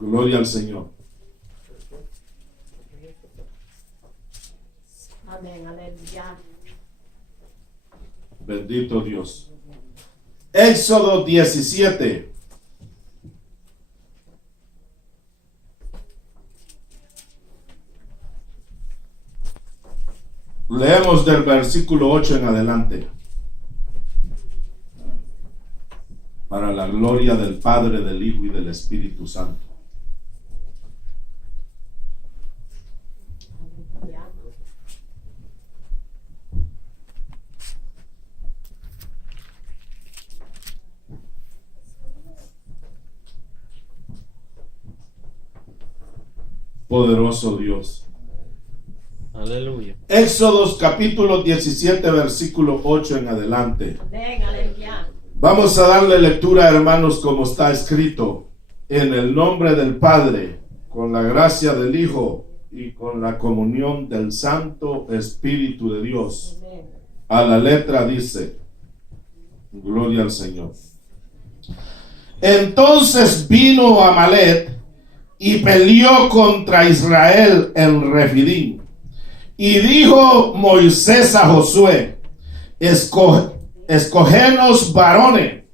Gloria al Señor. Amén, aleluya. Bendito Dios. Éxodo 17. Leemos del versículo 8 en adelante. Para la gloria del Padre, del Hijo y del Espíritu Santo. Poderoso Dios. Aleluya. Éxodos capítulo 17, versículo 8 en adelante. Amén, aleluya. Vamos a darle lectura, hermanos, como está escrito. En el nombre del Padre, con la gracia del Hijo y con la comunión del Santo Espíritu de Dios. Amén. A la letra dice: gloria al Señor. Entonces vino Amalek y peleó contra Israel en Refidim. Y dijo Moisés a Josué: escógenos varones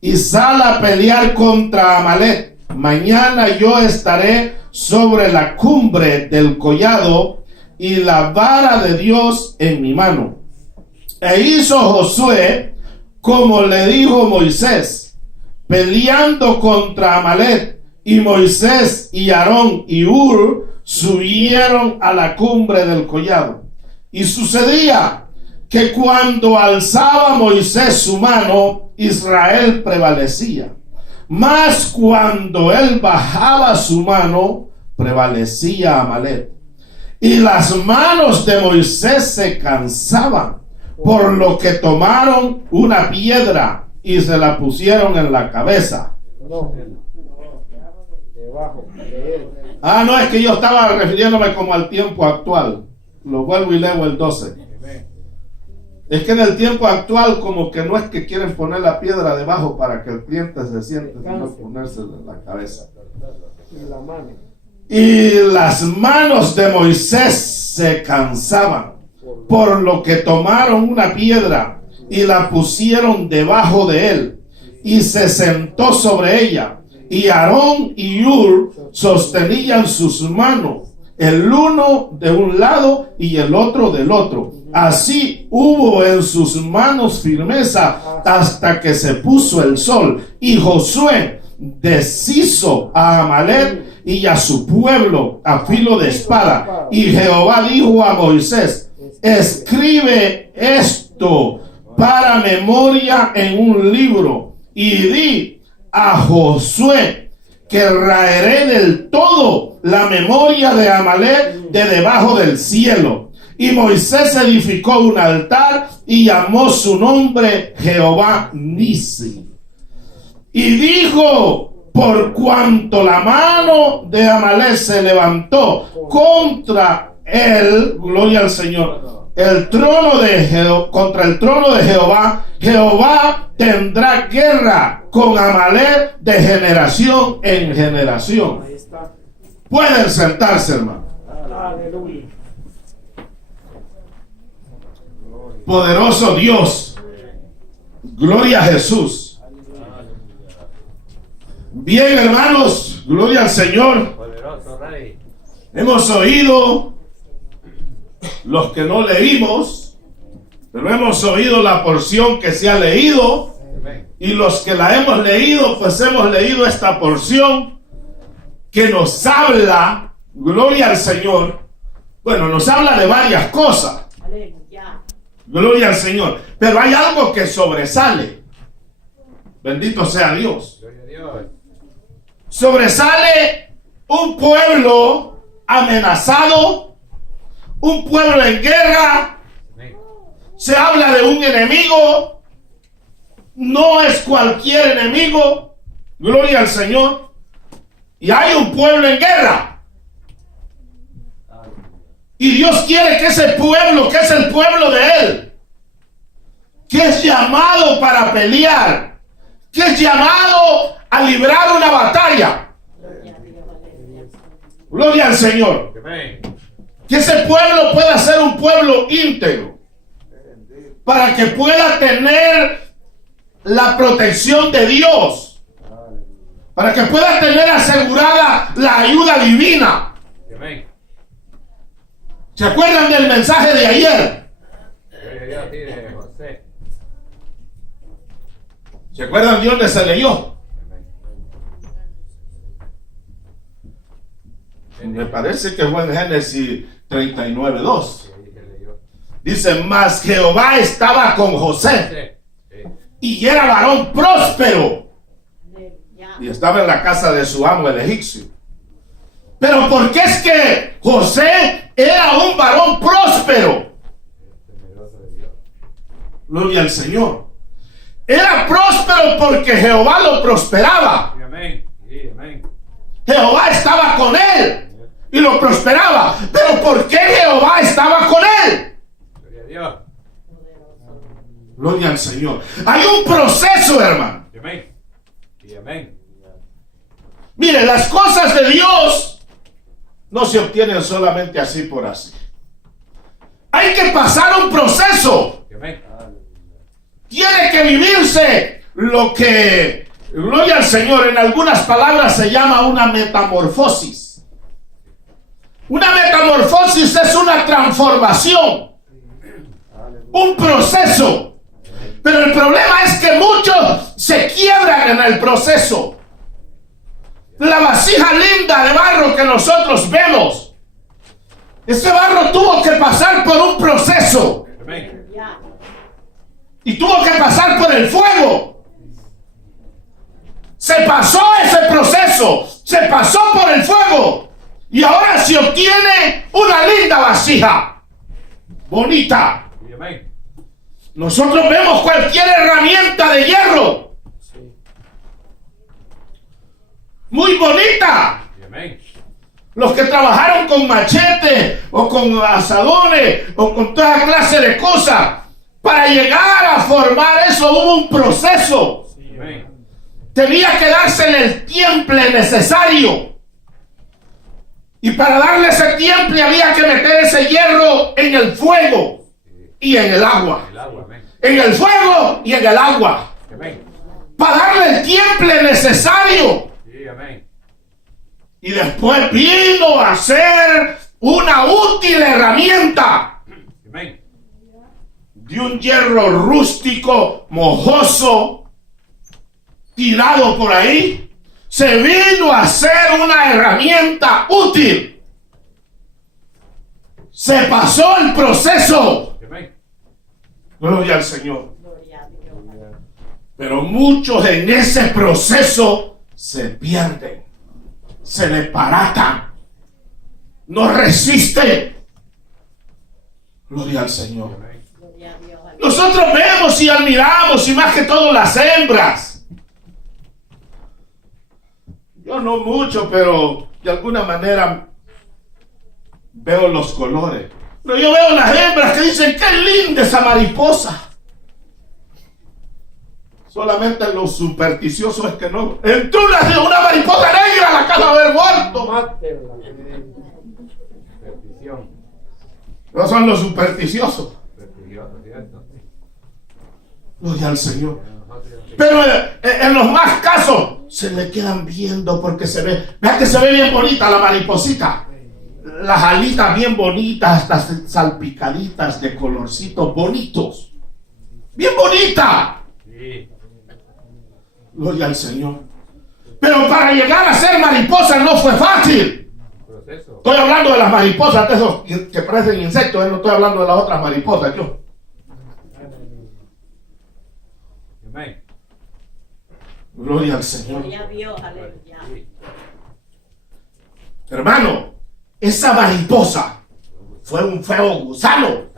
y sal a pelear contra Amalek. Mañana yo estaré sobre la cumbre del collado y la vara de Dios en mi mano. E hizo Josué como le dijo Moisés, peleando contra Amalek. Y Moisés y Aarón y Hur subieron a la cumbre del collado. Y sucedía que cuando alzaba Moisés su mano, Israel prevalecía. Mas cuando él bajaba su mano, prevalecía Amalek. Y las manos de Moisés se cansaban, por lo que tomaron una piedra y se la pusieron en la cabeza. No, es que yo estaba refiriéndome como al tiempo actual. Lo vuelvo y leo el 12. Es que en el tiempo actual como que no es que quieren poner la piedra debajo para que el cliente se siente, sino ponérsela en la cabeza. Y las manos de Moisés se cansaban, por lo que tomaron una piedra y la pusieron debajo de él, y se sentó sobre ella. Y Aarón y Hur sostenían sus manos, el uno de un lado y el otro del otro. Así hubo en sus manos firmeza hasta que se puso el sol. Y Josué deshizo a Amalek y a su pueblo a filo de espada. Y Jehová dijo a Moisés: escribe esto para memoria en un libro y di a Josué que raeré del todo la memoria de Amalek de debajo del cielo. Y Moisés edificó un altar y llamó su nombre Jehová Nisi. Y dijo: por cuanto la mano de Amalek se levantó contra él, gloria al Señor, contra el trono de Jehová, Jehová tendrá guerra con Amalek de generación en generación. Pueden sentarse, hermano. Aleluya. Poderoso Dios. Gloria a Jesús. Bien, hermanos, gloria al Señor. Hemos oído, los que no leímos, pero hemos oído la porción que se ha leído. Y los que la hemos leído, pues hemos leído esta porción que nos habla, gloria al Señor. Bueno, nos habla de varias cosas. Aleluya. Gloria al Señor. Pero hay algo que sobresale. Bendito sea Dios. Sobresale un pueblo amenazado, un pueblo en guerra. Se habla de un enemigo. No es cualquier enemigo. Gloria al Señor. Y hay un pueblo en guerra. Y Dios quiere que ese pueblo, que es el pueblo de Él, que es llamado para pelear, que es llamado a librar una batalla, Gloria al Señor. Amén. Que ese pueblo pueda ser un pueblo íntegro. Para que pueda tener la protección de Dios. Para que pueda tener asegurada la ayuda divina. Amén. ¿Se acuerdan del mensaje de ayer? ¿Se acuerdan de dónde se leyó? Me parece que fue en Génesis 39:2. Dice, mas Jehová estaba con José y era varón próspero y estaba en la casa de su amo el egipcio. Pero ¿por qué es que José era un varón próspero? Gloria al Señor. Era próspero porque Jehová lo prosperaba. Jehová estaba con él y lo prosperaba. Pero ¿por qué Jehová estaba con él? Gloria al Señor. Hay un proceso, hermano. Mire, las cosas de Dios no se obtienen solamente así por así. Hay que pasar un proceso. Tiene que vivirse lo que, gloria al Señor, en algunas palabras se llama una metamorfosis. Una metamorfosis es una transformación, un proceso. Pero el problema es que muchos se quiebran en el proceso. La vasija linda de barro que nosotros vemos, ese barro tuvo que pasar por un proceso. Y tuvo que pasar por el fuego. Se pasó ese proceso, se pasó por el fuego. Y ahora se obtiene una linda vasija, bonita. Nosotros vemos cualquier herramienta de hierro, muy bonita. Los que trabajaron con machete o con asadones o con toda clase de cosas, para llegar a formar eso hubo un proceso. Tenía que dársele el tiempo necesario. Y para darle ese tiempo había que meter ese hierro en el fuego y en el agua. En el fuego y en el agua. Para darle el tiempo necesario. Y después vino a ser una útil herramienta. De un hierro rústico, mojoso, tirado por ahí, se vino a ser una herramienta útil. Se pasó el proceso. Gloria al Señor. Pero muchos en ese proceso se pierden, se desbaratan, no resisten. Gloria al Señor. Nosotros vemos y admiramos, y más que todo las hembras. Yo no mucho, pero de alguna manera veo los colores. Pero yo veo las hembras que dicen, qué linda esa mariposa. Solamente los supersticiosos es que no. En Tunas de una mariposa negra la casa de haber muerto. No son los supersticiosos. Gloria al Señor. Pero en los más casos se le quedan viendo porque se ve. Vean que se ve bien bonita la mariposita. Las alitas bien bonitas, hasta salpicaditas de colorcitos bonitos. Bien bonita. Gloria al Señor. Pero para llegar a ser mariposa no fue fácil. Estoy hablando de las mariposas, de esos que parecen insectos, no estoy hablando de las otras mariposas. Gloria al Señor. Gloria a Dios, aleluya. Hermano, esa mariposa fue un feo gusano.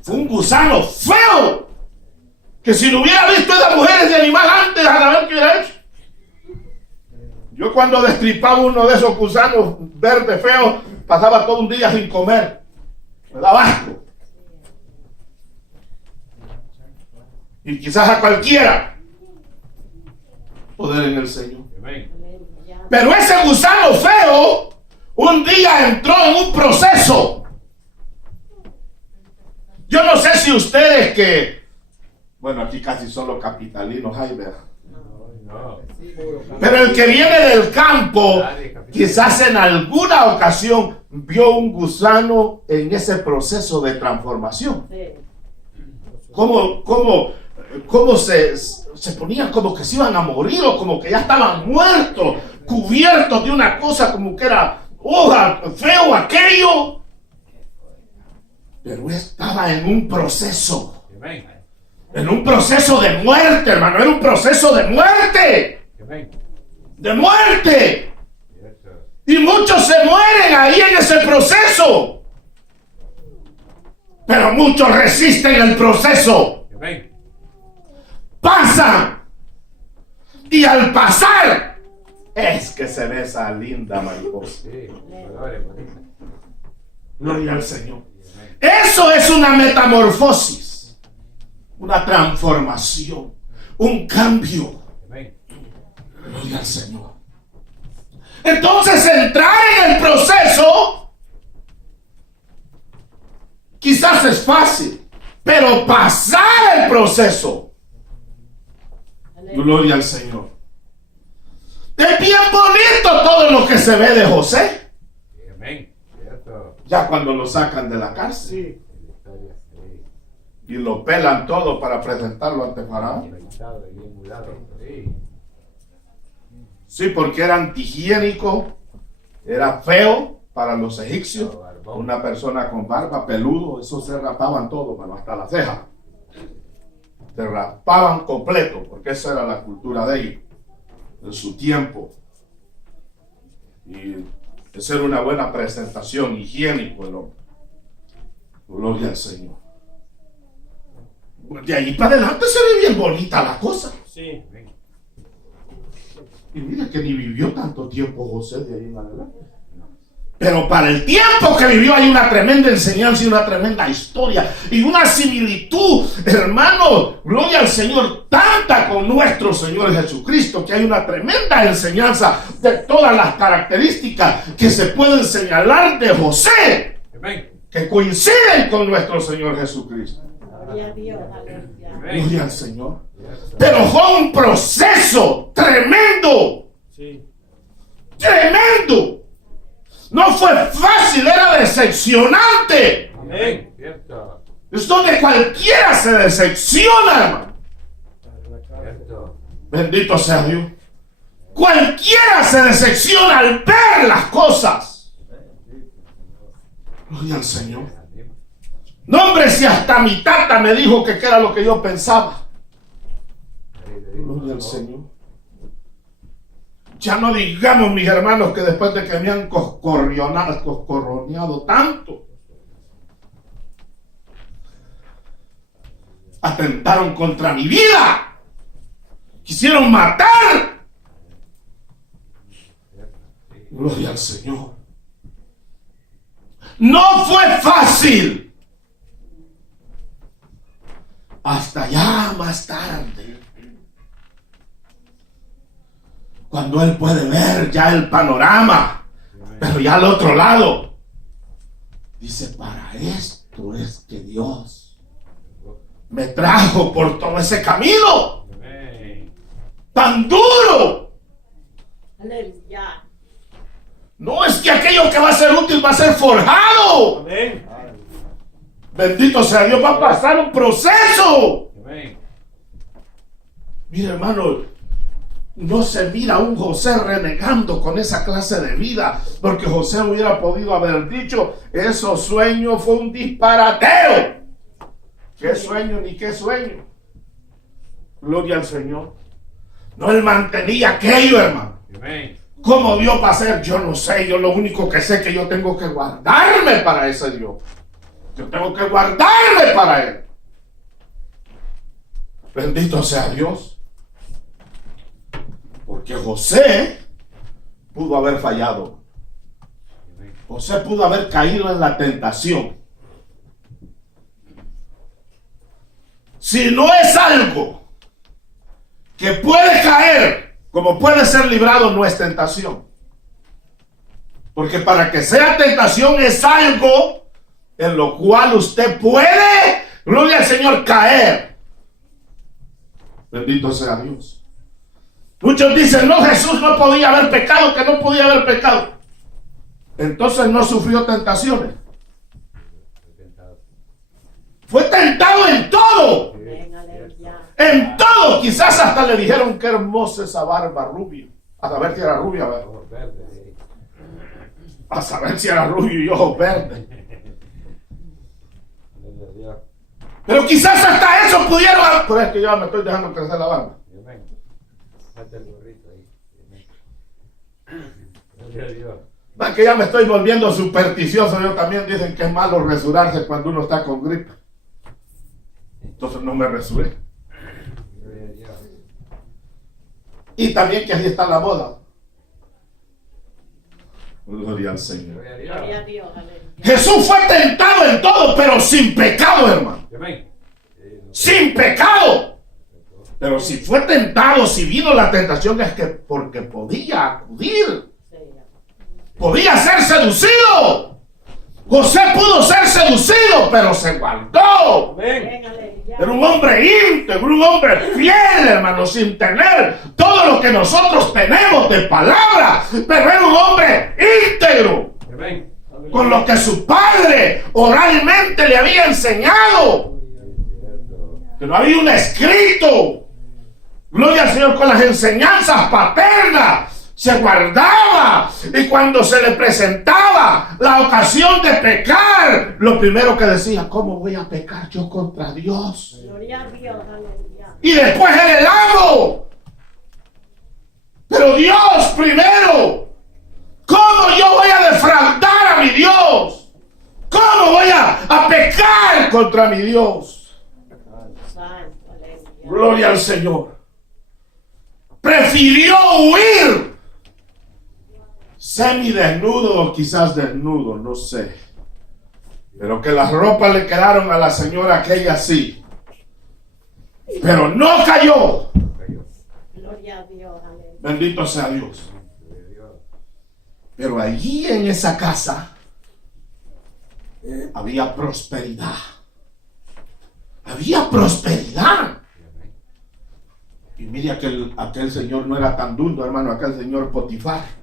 Fue un gusano feo. Que si no hubiera visto a esas mujeres de animal antes, a ver qué hubiera hecho. Yo cuando destripaba uno de esos gusanos verdes feos, pasaba todo un día sin comer. Me daba asco. Y quizás a cualquiera. poder en el Señor. Aleluya. Pero ese gusano feo un día entró en un proceso. Yo no sé si ustedes bueno, aquí casi solo capitalinos hay, ¿verdad? Pero el que viene del campo, quizás en alguna ocasión vio un gusano en ese proceso de transformación. Sí. Cómo se ponían como que se iban a morir o como que ya estaban muertos, cubiertos de una cosa como que era feo aquello. Pero estaba en un proceso. En un proceso de muerte, hermano. Era un proceso de muerte. De muerte. Y muchos se mueren ahí en ese proceso. Pero muchos resisten el proceso. Pasan. Y al pasar, es que se ve esa linda mariposa. Gloria al Señor. Eso es una metamorfosis. Una transformación. Un cambio. Gloria al Señor. Entonces, entrar en el proceso quizás es fácil, pero pasar el proceso, gloria al Señor. Es bien bonito todo lo que se ve de José. Ya cuando lo sacan de la cárcel y lo pelan todo para presentarlo ante Faraón. Sí, porque era antihigiénico, era feo para los egipcios. Una persona con barba, peludo, eso se rapaban todo, bueno, hasta la ceja. Se rapaban completo, porque esa era la cultura de ellos, de su tiempo. Y esa era una buena presentación, higiénico el hombre. Gloria al Señor. De ahí para adelante se ve bien bonita la cosa. Sí. Y mira que ni vivió tanto tiempo José de ahí en adelante. Pero para el tiempo que vivió hay una tremenda enseñanza y una tremenda historia y una similitud, hermano, gloria al Señor, tanta con nuestro Señor Jesucristo, que hay una tremenda enseñanza de todas las características que se pueden señalar de José, que coinciden con nuestro Señor Jesucristo. Gloria a Dios. Aleluya. Gloria al Señor. Pero fue un proceso tremendo. Sí. Tremendo. No fue fácil, era decepcionante. Amén. Es donde cualquiera se decepciona, hermano. Bendito sea Dios. Cualquiera se decepciona al ver las cosas. Gloria al Señor. No, hombre, si hasta mi tata me dijo que era lo que yo pensaba. Gloria al Señor. Ya no digamos, mis hermanos, que después de que me han coscorroneado tanto, atentaron contra mi vida, quisieron matar. Gloria al Señor. No fue fácil. Hasta ya más tarde, cuando él puede ver ya el panorama, pero ya al otro lado, dice, para esto es que Dios me trajo por todo ese camino tan duro. Aleluya. No es que aquello que va a ser útil va a ser forjado. Amén. Bendito sea Dios, va a pasar un proceso. Amén. Mira, hermano, no se mira a un José renegando con esa clase de vida, porque José hubiera podido haber dicho, esos sueños fue un disparateo. ¿Qué sueño ni qué sueño? Gloria al Señor. No, él mantenía aquello, hermano. Amén. ¿Cómo Dios va a ser? Yo no sé. Yo lo único que sé es que yo tengo que guardarme para ese Dios. Yo tengo que guardarme para Él. Bendito sea Dios. Porque José pudo haber fallado. José pudo haber caído en la tentación. Si no es algo que puede caer como puede ser librado, no es tentación. Porque para que sea tentación es algo en lo cual usted puede, gloria al Señor, caer. Bendito sea Dios. Muchos dicen, no, Jesús no podía haber pecado, que no podía haber pecado. Entonces no sufrió tentaciones. Fue tentado en todo. Amén, aleluya. En todo. Quizás hasta le dijeron qué hermosa esa barba rubia. A saber si era rubia, ¿verdad? A saber si era rubio y ojos verdes. Pero quizás hasta eso pudieron. Pero es que yo me estoy dejando crecer la barba. No, es que ya me estoy volviendo supersticioso. Yo también dicen que es malo resurarse cuando uno está con gripe. Entonces no me resuré. Y también que así está la moda. Gloria al Señor. Gloria a Dios, aleluya. Jesús fue tentado en todo, pero sin pecado, hermano. Sin pecado. Pero si fue tentado, si vino la tentación, es que porque podía acudir. Podía ser seducido. José pudo ser seducido, pero se guardó. Amén, aleluya. Era un hombre íntegro, un hombre fiel, hermano, sin tener todo lo que nosotros tenemos de palabra. Pero era un hombre íntegro. Con lo que su padre oralmente le había enseñado. Que no había un escrito. Gloria al Señor, con las enseñanzas paternas. Se guardaba, y cuando se le presentaba la ocasión de pecar, lo primero que decía, ¿cómo voy a pecar yo contra Dios? Gloria a Dios, aleluya. Y después el helado. Pero Dios primero. ¿Cómo yo voy a defraudar a mi Dios? ¿Cómo voy a pecar contra mi Dios? Santo, aleluya. Gloria al Señor. Prefirió huir. Semidesnudo o quizás desnudo, no sé. Pero que las ropas le quedaron a la señora aquella así. Pero no cayó. Gloria a Dios, aleluya. Bendito sea Dios. Pero allí en esa casa había prosperidad. Había prosperidad. Y mire, aquel señor no era tan duro, hermano, aquel señor Potifar.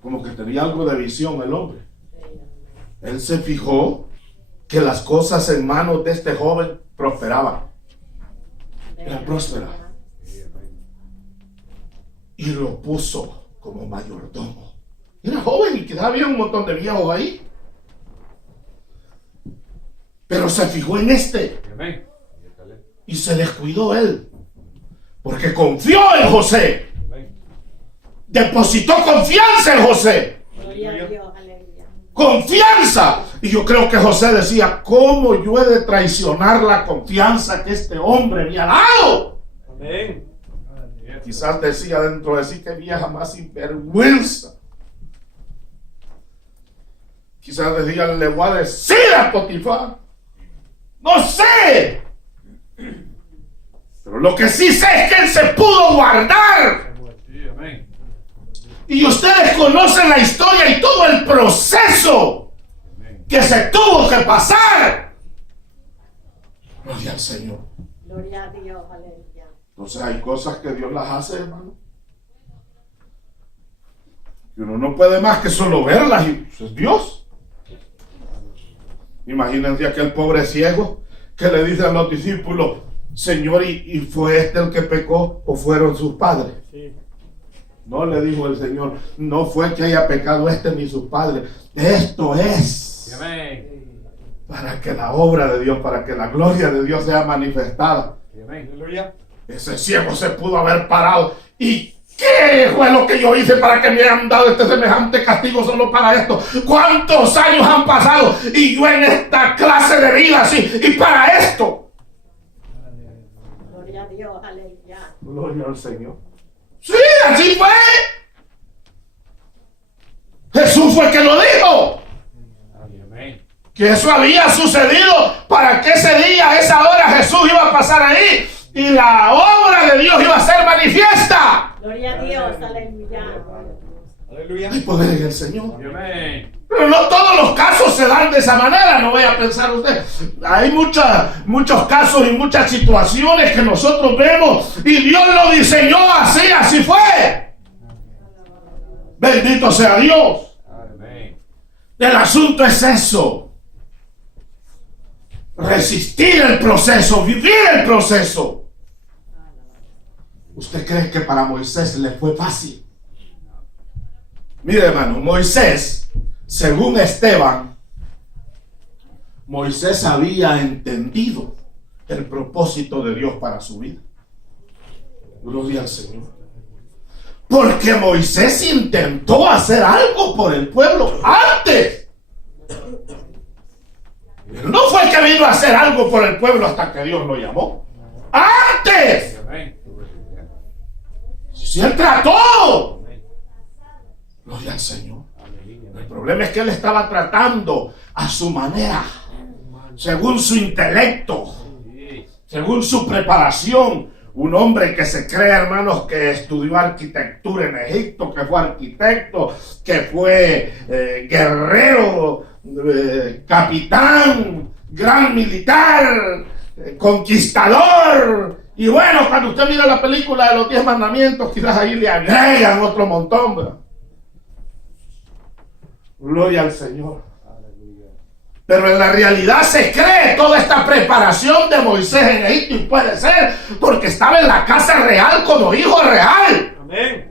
Como que tenía algo de visión el hombre. Él se fijó que las cosas en manos de este joven prosperaban. Era próspera. Y lo puso como mayordomo. Era joven y quizás había un montón de viejos ahí. Pero se fijó en este. Y se descuidó él. Porque confió en José. Depositó confianza en José. Gloria a Dios, aleluya. Confianza. Y yo creo que José decía, ¿cómo yo he de traicionar la confianza que este hombre me ha dado? Amén. Quizás decía dentro de sí, que vieja más sinvergüenza. Quizás decía, le voy a decir a Potifar. No sé. Pero lo que sí sé es que él se pudo guardar. Y ustedes conocen la historia y todo el proceso que se tuvo que pasar. Gloria al Señor. Gloria a Dios, aleluya. Entonces hay cosas que Dios las hace, hermano. Y uno no puede más que solo verlas. Y pues, es Dios. Imagínense aquel pobre ciego que le dice a los discípulos, Señor, ¿y fue este el que pecó o fueron sus padres? Sí. No, le dijo el Señor, no fue que haya pecado este ni sus padres. Esto es Amén. para que la obra de Dios, para que la gloria de Dios sea manifestada. Amén. Aleluya. Ese ciego se pudo haber parado. ¿Y qué fue lo que yo hice para que me hayan dado este semejante castigo solo para esto? ¿Cuántos años han pasado y yo en esta clase de vida así? Y para esto. Gloria a Dios, aleluya. Gloria al Señor. Sí, así fue. Jesús fue el que lo dijo. Amén. Que eso había sucedido para que ese día, a esa hora Jesús iba a pasar ahí. y la obra de Dios iba a ser manifiesta. Gloria a Dios, aleluya. Aleluya. Hay poder en el Señor. Amén. Pero no todos los casos se dan de esa manera, no vaya a pensar usted. Hay muchos casos y muchas situaciones que nosotros vemos y Dios lo diseñó así, así fue. Bendito sea Dios. Amén. El asunto es eso. Resistir el proceso, vivir el proceso. ¿Usted cree que para Moisés le fue fácil? Mire, hermano, Moisés, según Esteban, Moisés había entendido el propósito de Dios para su vida. Gloria al Señor. Porque Moisés intentó hacer algo por el pueblo antes. Pero no fue que vino a hacer algo por el pueblo hasta que Dios lo llamó. ¡Antes! Amén. Si él trató. Gloria al Señor. El problema es que él estaba tratando a su manera, según su intelecto, según su preparación. Un hombre que se cree, hermanos, que estudió arquitectura en Egipto, que fue arquitecto, que fue guerrero, capitán, gran militar, conquistador. Y bueno, cuando usted mira la película de los 10 mandamientos, quizás ahí le agregan otro montón, ¿verdad? Gloria al Señor. Pero en la realidad se cree toda esta preparación de Moisés en Egipto, y puede ser porque estaba en la casa real como hijo real. Amén.